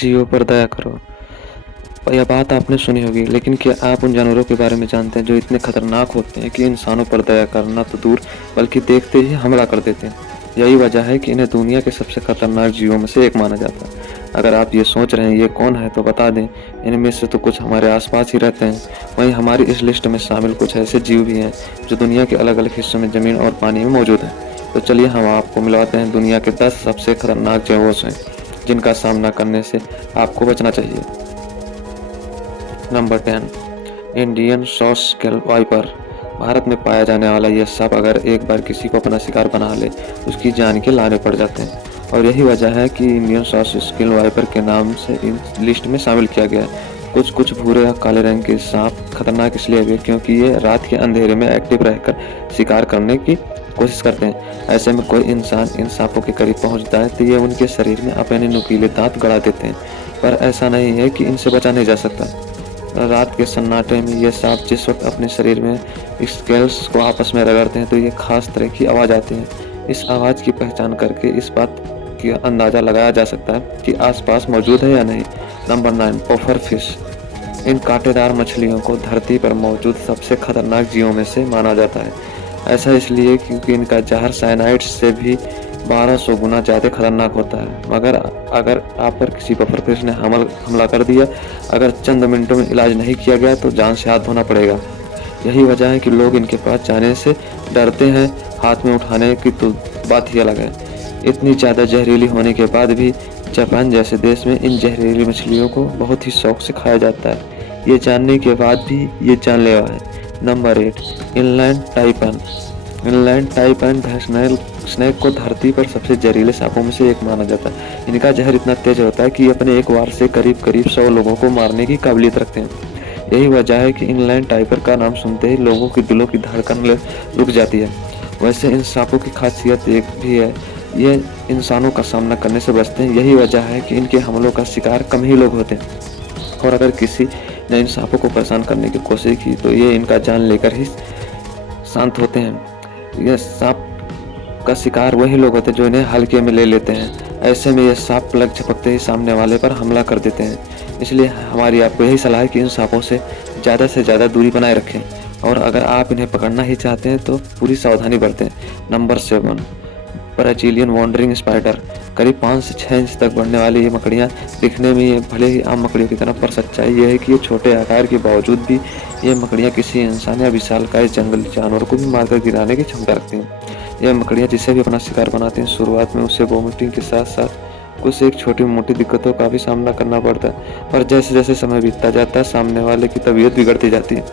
जीवों पर दया करो। यह बात आपने सुनी होगी, लेकिन क्या आप उन जानवरों के बारे में जानते हैं जो इतने खतरनाक होते हैं कि इंसानों पर दया करना तो दूर बल्कि देखते ही हमला कर देते हैं। यही वजह है कि इन्हें दुनिया के सबसे खतरनाक जीवों में से एक माना जाता है। अगर आप ये सोच रहे हैं ये कौन है, तो बता दें, इनमें से तो कुछ हमारे आसपास ही रहते हैं। वहीं हमारी इस लिस्ट में शामिल कुछ ऐसे जीव भी हैं जो दुनिया के अलग अलग हिस्सों में ज़मीन और पानी में मौजूद हैं। तो चलिए हम आपको मिलवाते हैं दुनिया के 10 सबसे खतरनाक जीवों से, जिनका सामना करने से आपको बचना चाहिए। Number 10, Indian saw scaled viper. भारत में पाया जाने वाला यह सांप अगर एक बार किसी को अपना शिकार बना ले तो उसकी जान के लाने पड़ जाते हैं, और यही वजह है कि इंडियन सॉस स्केल वाइपर के नाम से इन लिस्ट में शामिल किया गया है। कुछ भूरे या काले रंग के सांप खतरनाक इसलिए भी क्योंकि ये रात के अंधेरे में एक्टिव रहकर शिकार करने की कोशिश करते हैं। ऐसे में कोई इंसान इन सांपों के करीब पहुंचता है तो ये उनके शरीर में अपने नुकीले दांत गड़ा देते हैं, पर ऐसा नहीं है कि इनसे बचा नहीं जा सकता। रात के सन्नाटे में ये सांप जिस वक्त अपने शरीर में स्केल्स को आपस में रगड़ते हैं तो ये खास तरह की आवाज़ आती है। इस आवाज़ की पहचान करके इस बात की अंदाज़ा लगाया जा सकता है कि आसपास मौजूद है या नहीं। Number 9, puffer fish. इन कांटेदार मछलियों को धरती पर मौजूद सबसे खतरनाक जीवों में से माना जाता है। ऐसा इसलिए क्योंकि इनका जहर साइनाइड से भी 1200 गुना ज़्यादा खतरनाक होता है। मगर अगर आप पर किसी पफर फिश ने हमला कर दिया, अगर चंद मिनटों में इलाज नहीं किया गया तो जान से हाथ धोना पड़ेगा। यही वजह है कि लोग इनके पास जाने से डरते हैं, हाथ में उठाने की तो बात ही अलग है। इतनी ज़्यादा जहरीली होने के बाद भी जापान जैसे देश में इन जहरीली मछलियों को बहुत ही शौक से खाया जाता है। ये जानने के बाद भी ये जानलेवा है। Number 8, inland taipan. Inland taipan snake को धरती पर सबसे जहरीले सांपों में से एक माना जाता है। इनका जहर इतना तेज होता है कि ये अपने एक वार से करीब 100 लोगों को मारने की काबिलियत रखते हैं। यही वजह है कि इनलैंड टाइपर का नाम सुनते ही लोगों की दिलों की धड़कन रुक जाती है। वैसे इन सांपों की खासियत एक भी है, ये इंसानों का सामना करने से बचते हैं। यही वजह है कि इनके हमलों का शिकार कम ही लोग होते हैं, और अगर किसी ने इन सांपों को परेशान करने की कोशिश की तो ये इनका जान लेकर ही शांत होते हैं। यह सांप का शिकार वही लोग होते हैं जो इन्हें हल्के में ले लेते हैं। ऐसे में ये सांप पलक झपकते ही सामने वाले पर हमला कर देते हैं। इसलिए हमारी आपको यही सलाह है कि इन सांपों से ज़्यादा दूरी बनाए रखें, और अगर आप इन्हें पकड़ना ही चाहते हैं तो पूरी सावधानी बरतें। Number 7, Brazilian wandering spider. करीब 5 से 6 इंच तक बढ़ने वाली ये मकड़ियाँ दिखने में ये भले ही आम मकड़ियों की तरह, पर सच्चाई ये है कि ये छोटे आकार के बावजूद भी ये मकड़ियाँ किसी इंसान या विशालकाय जंगली जानवर को भी मारकर गिराने की क्षमता रखती हैं। यह मकड़ियाँ जिसे भी अपना शिकार बनाती हैं, शुरुआत में उसे वोमिटिंग के साथ साथ कुछ एक छोटी मोटी दिक्कतों का भी सामना करना पड़ता है, पर जैसे जैसे समय बीतता जाता है सामने वाले की तबीयत बिगड़ती जाती है,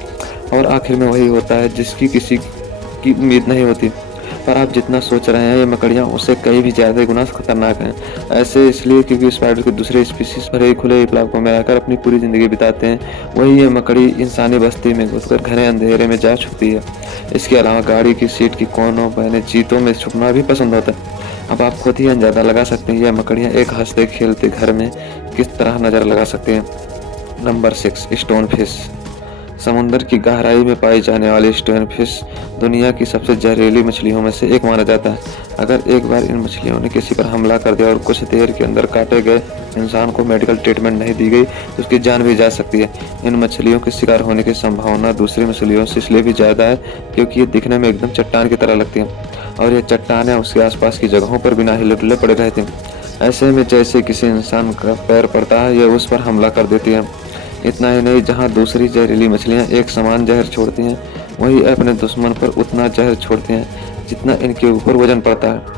और आखिर में वही होता है जिसकी किसी की उम्मीद नहीं होती। पर आप जितना सोच रहे हैं ये मकड़ियाँ उससे कई भी ज़्यादा गुना खतरनाक हैं। ऐसे इसलिए क्योंकि स्पाइडर के दूसरे स्पीशीज भरे खुले इलाकों में रहकर अपनी पूरी ज़िंदगी बिताते हैं, वही ये मकड़ी इंसानी बस्ती में घुसकर घने अंधेरे में जा छुपती है। इसके अलावा गाड़ी की सीट की कोनों बहने चीतों में छुपना भी पसंद होता है। अब आप खुद ही अंदाज़ा लगा सकते हैं यह मकड़ियाँ एक हंसते खेलते घर में किस तरह नज़र लगा सकते हैं। Number 6, stone fish. समुद्र की गहराई में पाई जाने वाली स्टोन फिश दुनिया की सबसे जहरीली मछलियों में से एक माना जाता है। अगर एक बार इन मछलियों ने किसी पर हमला कर दिया और कुछ देर के अंदर काटे गए इंसान को मेडिकल ट्रीटमेंट नहीं दी गई तो उसकी जान भी जा सकती है। इन मछलियों के शिकार होने की संभावना दूसरी मछलियों से इसलिए भी ज़्यादा है क्योंकि ये दिखने में एकदम चट्टान की तरह लगती हैं, और ये चट्टानें उसके आसपास की जगहों पर बिना हिले डुले पड़े रहती हैं। ऐसे में जैसे किसी इंसान का पैर पड़ता है, ये उस पर हमला कर देती है। इतना ही नहीं, जहाँ दूसरी जहरीली मछलियाँ एक समान जहर छोड़ती हैं, वही अपने दुश्मन पर उतना जहर छोड़ती हैं जितना इनके ऊपर वजन पड़ता है।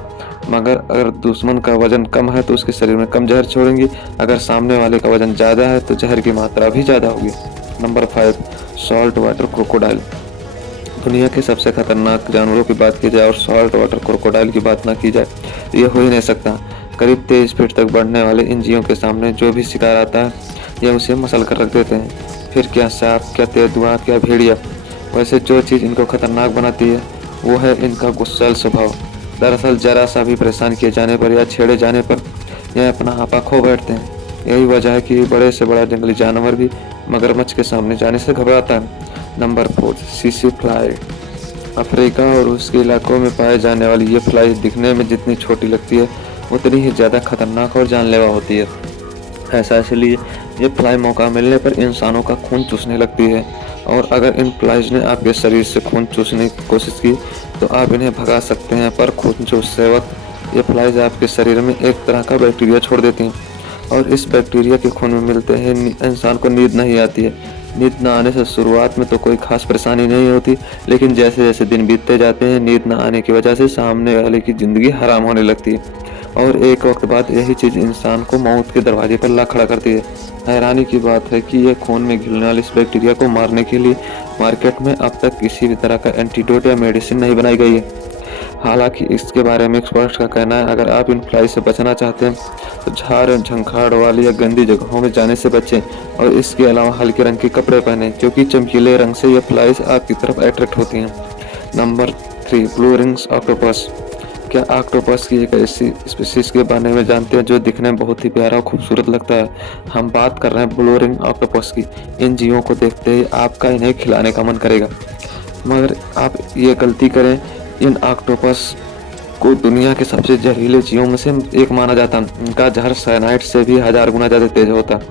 मगर अगर दुश्मन का वजन कम है तो उसके शरीर में कम जहर छोड़ेंगी, अगर सामने वाले का वजन ज़्यादा है तो जहर की मात्रा भी ज़्यादा होगी। Number 5, salt water crocodile. दुनिया के सबसे खतरनाक जानवरों की बात की जाए और सॉल्ट वाटर क्रोकोडाइल की बात ना की जाए तो ये हो ही नहीं सकता। करीब 23 फीट तक बढ़ने वाले इन जीवों के सामने जो भी शिकार आता है यह उसे मसल कर रख देते हैं। फिर क्या सांप, क्या तेंदुआ, क्या भेड़िया। वैसे जो चीज़ इनको खतरनाक बनाती है वो है इनका गुस्सैल स्वभाव। दरअसल जरा सा भी परेशान किए जाने पर या छेड़े जाने पर यह अपना आपा खो बैठते हैं। यही वजह है कि बड़े से बड़ा जंगली जानवर भी मगरमच्छ के सामने जाने से घबराता है। Number 4, CC fly. अफ्रीका और उसके इलाकों में पाए जाने वाली ये फ्लाई दिखने में जितनी छोटी लगती है उतनी ही ज़्यादा खतरनाक और जानलेवा होती है। ऐसा इसलिए ये फ्लाई मौका मिलने पर इंसानों का खून चूसने लगती है, और अगर इन फ्लाइज ने आपके शरीर से खून चूसने की कोशिश की तो आप इन्हें भगा सकते हैं, पर खून चूसते वक्त ये फ्लाइज आपके शरीर में एक तरह का बैक्टीरिया छोड़ देती हैं, और इस बैक्टीरिया के खून में मिलते हैं इंसान को नींद नहीं आती है। नींद न आने से शुरुआत में तो कोई खास परेशानी नहीं होती, लेकिन जैसे जैसे दिन बीतते जाते हैं निंद न आने की वजह से सामने वाले की ज़िंदगी हराम होने लगती है, और एक वक्त बाद यही चीज़ इंसान को मौत के दरवाजे पर ला खड़ा करती है। हैरानी की बात है कि यह खून में घुलने वाले इस बैक्टीरिया को मारने के लिए मार्केट में अब तक किसी भी तरह का एंटीडोट या मेडिसिन नहीं बनाई गई है। हालांकि इसके बारे में एक्सपर्ट्स का कहना है अगर आप इन फ्लाई से बचना चाहते हैं तो झाड़ झंखाड़ वाली या गंदी जगहों में जाने से बचें, और इसके अलावा हल्के रंग के कपड़े पहनें क्योंकि चमकीले रंग से ये फ्लाइज आपकी तरफ अट्रैक्ट होती हैं। Number 3, blue rings octopus. क्या ऑक्टोपस की एक ऐसी स्पीशीज के बारे में जानते हैं जो दिखने में बहुत ही प्यारा और खूबसूरत लगता है? हम बात कर रहे हैं ब्लू रिंग ऑक्टोपस की। इन जीवों को देखते ही आपका इन्हें खिलाने का मन करेगा, मगर आप ये गलती करें। इन ऑक्टोपस को दुनिया के सबसे जहरीले जीवों में से एक माना जाता है। इनका जहर साइनाइड से भी 1000 गुना ज़्यादा तेज होता है,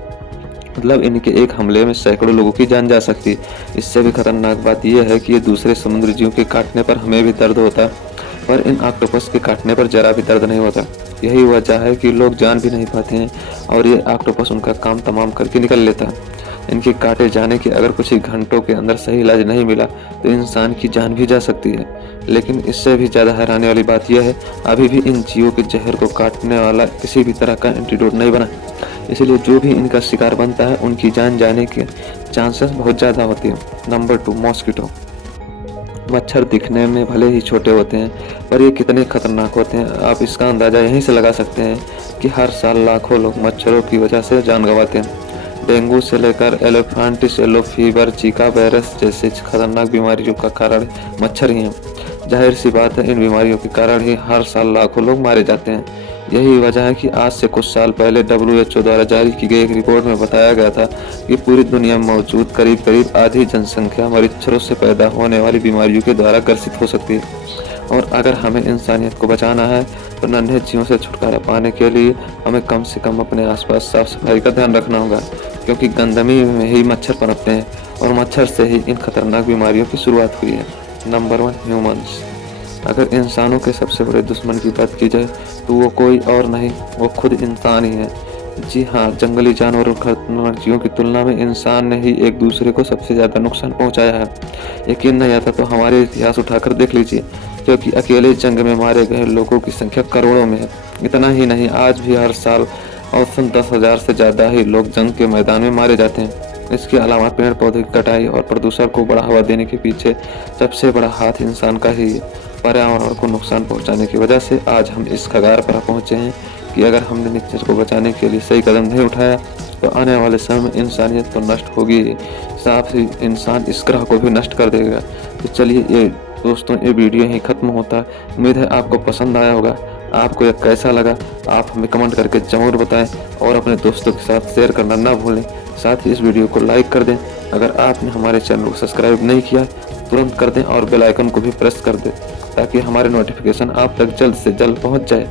मतलब इनके एक हमले में सैकड़ों लोगों की जान जा सकती है। इससे भी खतरनाक बात यह है कि ये दूसरे समुद्री जीवों के काटने पर हमें भी दर्द होता है, पर इन ऑक्टोपस के काटने पर जरा भी दर्द नहीं होता। यही वजह है कि लोग जान भी नहीं पाते हैं और ये ऑक्टोपस उनका काम तमाम करके निकल लेता है। इनके काटे जाने के अगर कुछ ही घंटों के अंदर सही इलाज नहीं मिला तो इंसान की जान भी जा सकती है। लेकिन इससे भी ज़्यादा हैरानी वाली बात यह है अभी भी इन जीवों के जहर को काटने वाला किसी भी तरह का एंटीडोट नहीं बना, इसलिए जो भी इनका शिकार बनता है उनकी जान जाने के चांसेस बहुत ज़्यादा होती है। Number 2, mosquito. मच्छर दिखने में भले ही छोटे होते हैं पर ये कितने खतरनाक होते हैं आप इसका अंदाज़ा यहीं से लगा सकते हैं कि हर साल लाखों लोग मच्छरों की वजह से जान गंवाते हैं। डेंगू से लेकर एलिफेंटिस येलो फीवर, जीका वायरस जैसे खतरनाक बीमारियों का कारण मच्छर ही हैं। जाहिर सी बात है इन बीमारियों के कारण ही हर साल लाखों लोग मारे जाते हैं। यही वजह है कि आज से कुछ साल पहले WHO द्वारा जारी की गई एक रिपोर्ट में बताया गया था कि पूरी दुनिया में मौजूद करीब करीब आधी जनसंख्या मच्छरों से पैदा होने वाली बीमारियों के द्वारा ग्रसित हो सकती है। और अगर हमें इंसानियत को बचाना है तो नन्हे जीवों से छुटकारा पाने के लिए हमें कम से कम अपने आसपास साफ सफाई का ध्यान रखना होगा, क्योंकि गंदगी में ही मच्छर पनपते हैं और मच्छर से ही इन खतरनाक बीमारियों की शुरुआत हुई है। Number 1, humans. अगर इंसानों के सबसे बड़े दुश्मन की बात की जाए तो वो कोई और नहीं, वो खुद इंसान ही है। जी हाँ, जंगली जानवरों और खतरनाक जीवों की तुलना में इंसान ने ही एक दूसरे को सबसे ज़्यादा नुकसान पहुंचाया है। यकीन नहीं आता तो हमारे इतिहास उठाकर देख लीजिए, क्योंकि अकेले जंग में मारे गए लोगों की संख्या करोड़ों में है। इतना ही नहीं, आज भी हर साल औसतन 10,000 से ज़्यादा ही लोग जंग के मैदान में मारे जाते हैं। इसके अलावा पेड़ पौधे की कटाई और प्रदूषण को बढ़ावा देने के पीछे सबसे बड़ा हाथ इंसान का ही है। पर्यावरण को नुकसान पहुंचाने की वजह से आज हम इस कगार पर पहुंचे हैं कि अगर हमने नेचर को बचाने के लिए सही कदम नहीं उठाया तो आने वाले समय में इंसानियत तो नष्ट होगी ही, साथ ही इंसान इस ग्रह को भी नष्ट कर देगा। तो चलिए ये दोस्तों, ये वीडियो यहीं ख़त्म होता है। उम्मीद है आपको पसंद आया होगा। आपको यह कैसा लगा आप हमें कमेंट करके ज़रूर बताएं और अपने दोस्तों के साथ शेयर करना ना भूलें। साथ ही इस वीडियो को लाइक कर दें। अगर आपने हमारे चैनल को सब्सक्राइब नहीं किया तुरंत कर दें और बेल आइकन को भी प्रेस कर दें ताकि हमारे नोटिफिकेशन आप तक जल्द से जल्द पहुंच जाए।